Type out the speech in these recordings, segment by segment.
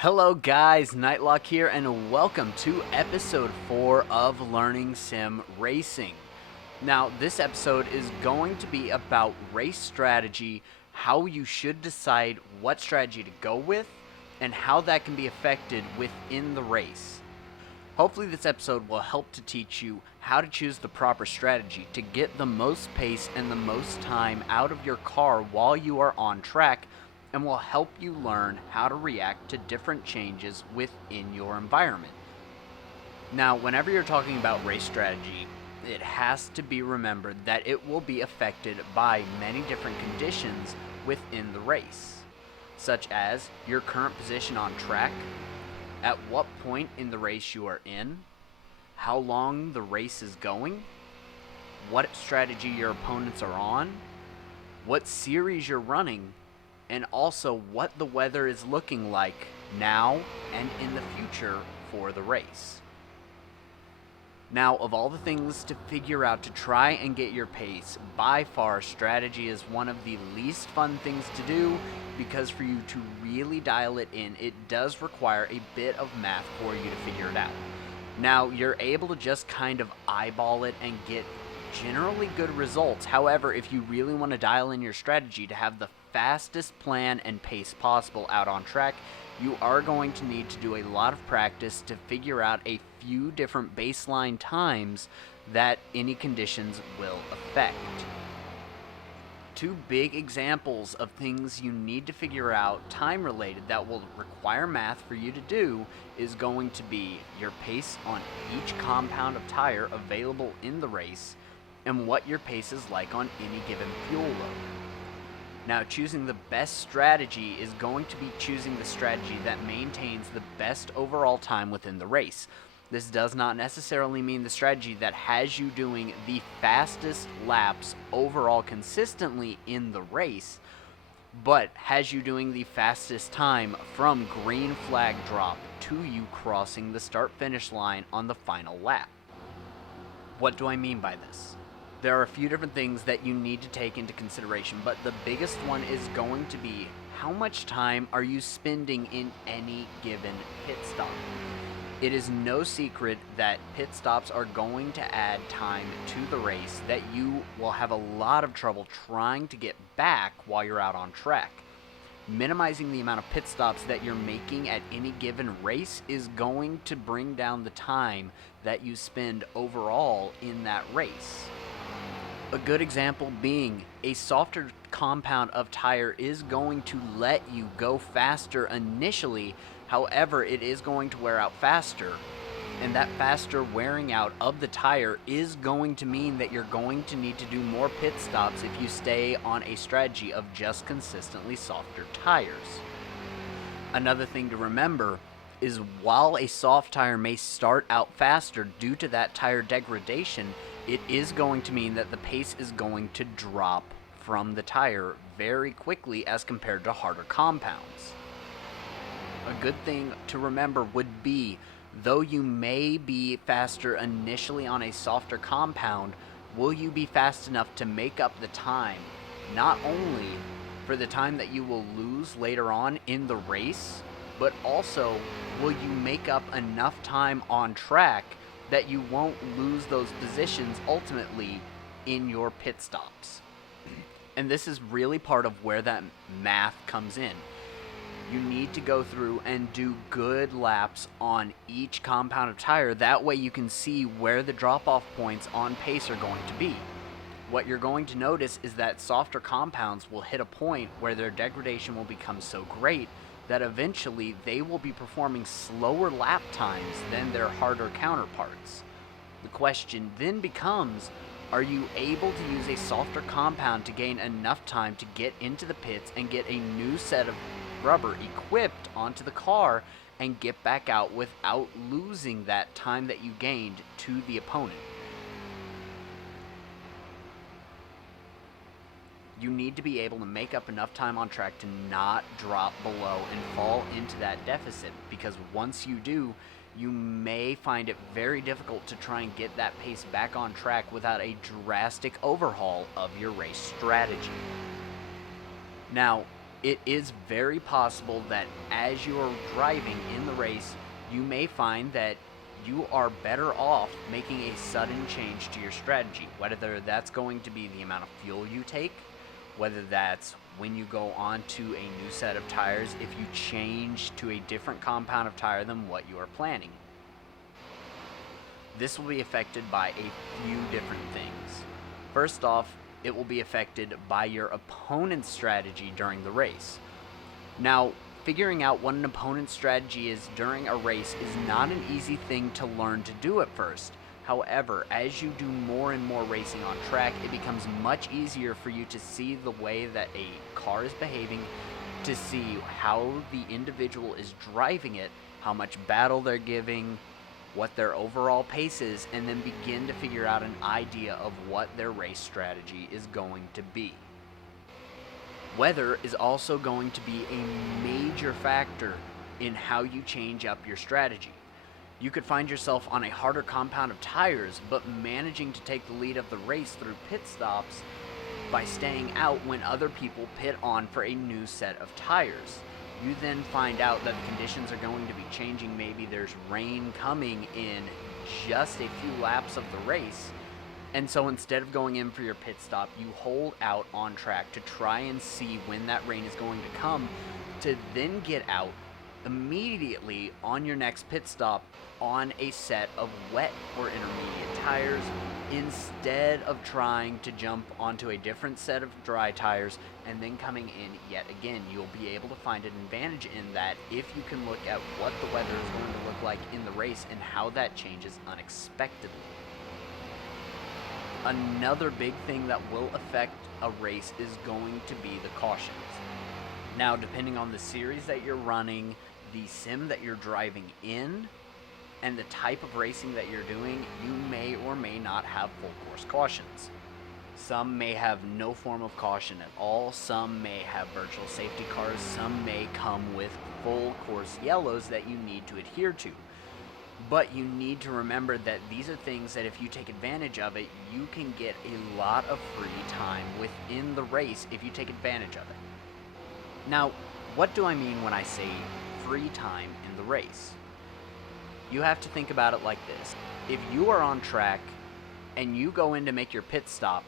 Hello guys, Nightlock here and welcome to episode 4 of Learning Sim Racing. Now this episode is going to be about race strategy, how you should decide what strategy to go with, and how that can be affected within the race. Hopefully this episode will help to teach you how to choose the proper strategy to get the most pace and the most time out of your car while you are on track, and will help you learn how to react to different changes within your environment. Now, whenever you're talking about race strategy, it has to be remembered that it will be affected by many different conditions within the race, such as your current position on track, at what point in the race you are in, how long the race is going, what strategy your opponents are on, what series you're running, and also what the weather is looking like now and in the future for the race. Now, of all the things to figure out to try and get your pace, by far strategy is one of the least fun things to do, because for you to really dial it in, it does require a bit of math for you to figure it out. Now, you're able to just kind of eyeball it and get generally good results. However, if you really want to dial in your strategy to have the fastest plan and pace possible out on track, you are going to need to do a lot of practice to figure out a few different baseline times that any conditions will affect. Two big examples of things you need to figure out time related that will require math for you to do is going to be your pace on each compound of tire available in the race and what your pace is like on any given fuel load. Now, choosing the best strategy is going to be choosing the strategy that maintains the best overall time within the race. This does not necessarily mean the strategy that has you doing the fastest laps overall consistently in the race, but has you doing the fastest time from green flag drop to you crossing the start-finish line on the final lap. What do I mean by this? There are a few different things that you need to take into consideration, but the biggest one is going to be how much time are you spending in any given pit stop. It is no secret that pit stops are going to add time to the race that you will have a lot of trouble trying to get back while you're out on track. Minimizing the amount of pit stops that you're making at any given race is going to bring down the time that you spend overall in that race. A good example being a softer compound of tire is going to let you go faster initially, however, it is going to wear out faster. And that faster wearing out of the tire is going to mean that you're going to need to do more pit stops if you stay on a strategy of just consistently softer tires. Another thing to remember is while a soft tire may start out faster due to that tire degradation, it is going to mean that the pace is going to drop from the tire very quickly as compared to harder compounds. A good thing to remember would be, though you may be faster initially on a softer compound, will you be fast enough to make up the time, not only for the time that you will lose later on in the race, but also will you make up enough time on track that you won't lose those positions ultimately in your pit stops. And this is really part of where that math comes in. You need to go through and do good laps on each compound of tire. That way you can see where the drop-off points on pace are going to be. What you're going to notice is that softer compounds will hit a point where their degradation will become so great that eventually they will be performing slower lap times than their harder counterparts. The question then becomes, are you able to use a softer compound to gain enough time to get into the pits and get a new set of rubber equipped onto the car and get back out without losing that time that you gained to the opponent? You need to be able to make up enough time on track to not drop below and fall into that deficit, because once you do, you may find it very difficult to try and get that pace back on track without a drastic overhaul of your race strategy. Now, It is very possible that as you are driving in the race, you may find that you are better off making a sudden change to your strategy, whether that's going to be the amount of fuel you take, whether that's when you go on to a new set of tires, if you change to a different compound of tire than what you are planning. This will be affected by a few different things. First off, it will be affected by your opponent's strategy during the race. Now, figuring out what an opponent's strategy is during a race is not an easy thing to learn to do at first. However, as you do more and more racing on track, it becomes much easier for you to see the way that a car is behaving, to see how the individual is driving it, how much battle they're giving, what their overall pace is, and then begin to figure out an idea of what their race strategy is going to be. Weather is also going to be a major factor in how you change up your strategy. You could find yourself on a harder compound of tires, but managing to take the lead of the race through pit stops by staying out when other people pit on for a new set of tires. You then find out that the conditions are going to be changing. Maybe there's rain coming in just a few laps of the race. And so instead of going in for your pit stop, you hold out on track to try and see when that rain is going to come, to then get out immediately on your next pit stop on a set of wet or intermediate tires, instead of trying to jump onto a different set of dry tires and then coming in yet again. You'll be able to find an advantage in that if you can look at what the weather is going to look like in the race and how that changes unexpectedly. Another big thing that will affect a race is going to be the cautions. Now, depending on the series that you're running, the sim that you're driving in, and the type of racing that you're doing, you may or may not have full course cautions. Some may have no form of caution at all, some may have virtual safety cars, some may come with full course yellows that you need to adhere to. But you need to remember that these are things that if you take advantage of it, you can get a lot of free time within the race if you take advantage of it. Now, what do I mean when I say free time in the race? You have to think about it like this. If you are on track and you go in to make your pit stop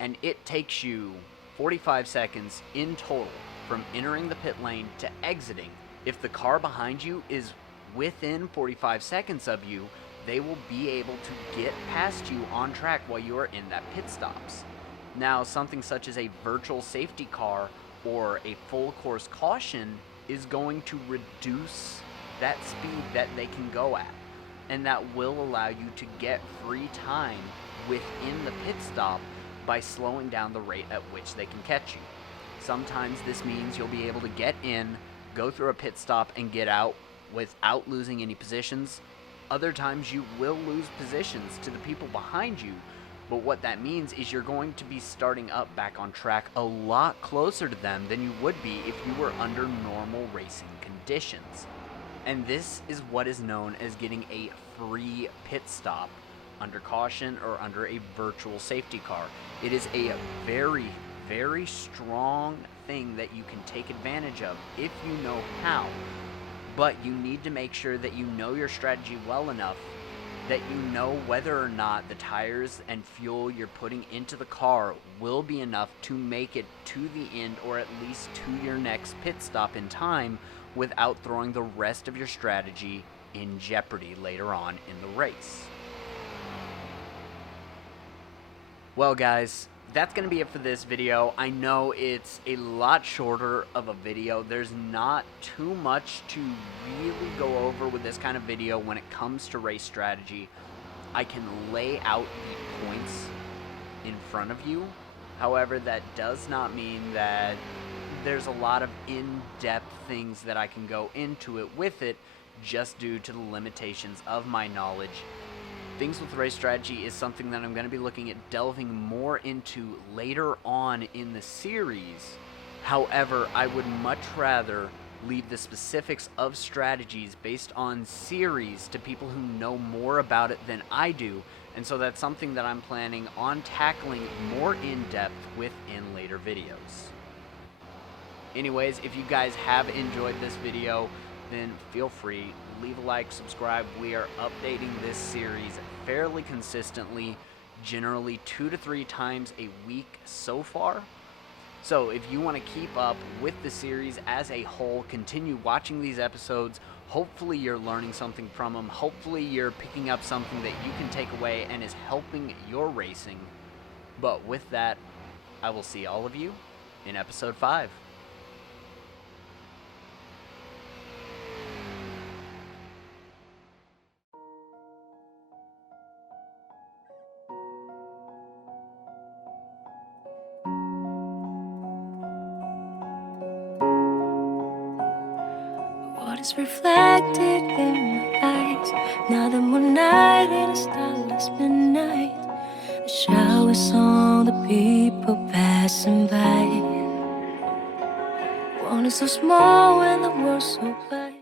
and it takes you 45 seconds in total from entering the pit lane to exiting, if the car behind you is within 45 seconds of you, they will be able to get past you on track while you are in that pit stops. Now, something such as a virtual safety car or a full course caution is going to reduce that speed that they can go at, and that will allow you to get free time within the pit stop by slowing down the rate at which they can catch you. Sometimes this means you'll be able to get in, go through a pit stop, and get out without losing any positions. Other times you will lose positions to the people behind you, but what that means is you're going to be starting up back on track a lot closer to them than you would be if you were under normal racing conditions. And this is what is known as getting a free pit stop under caution or under a virtual safety car. It is a very, very strong thing that you can take advantage of if you know how. But you need to make sure that you know your strategy well enough that you know whether or not the tires and fuel you're putting into the car will be enough to make it to the end, or at least to your next pit stop in time, without throwing the rest of your strategy in jeopardy later on in the race. Well guys, that's going to be it for this video. I know it's a lot shorter of a video. There's not too much to really go over with this kind of video when it comes to race strategy. I can lay out the points in front of you. However, that does not mean that there's a lot of in-depth things that I can go into it with it, just due to the limitations of my knowledge. Things with race strategy is something that I'm going to be looking at delving more into later on in the series. However, I would much rather leave the specifics of strategies based on series to people who know more about it than I do, and so that's something that I'm planning on tackling more in depth within later videos. Anyways, if you guys have enjoyed this video, then feel free, leave a like, subscribe. We are updating this series fairly consistently, generally 2 to 3 times a week so far. So if you want to keep up with the series as a whole, continue watching these episodes. Hopefully you're learning something from them. Hopefully you're picking up something that you can take away and is helping your racing. But with that, I will see all of you in episode 5. What is reflected in my eyes? Another moonlight in a starless midnight. The showers on the people passing by. One is so small and the world's so wide.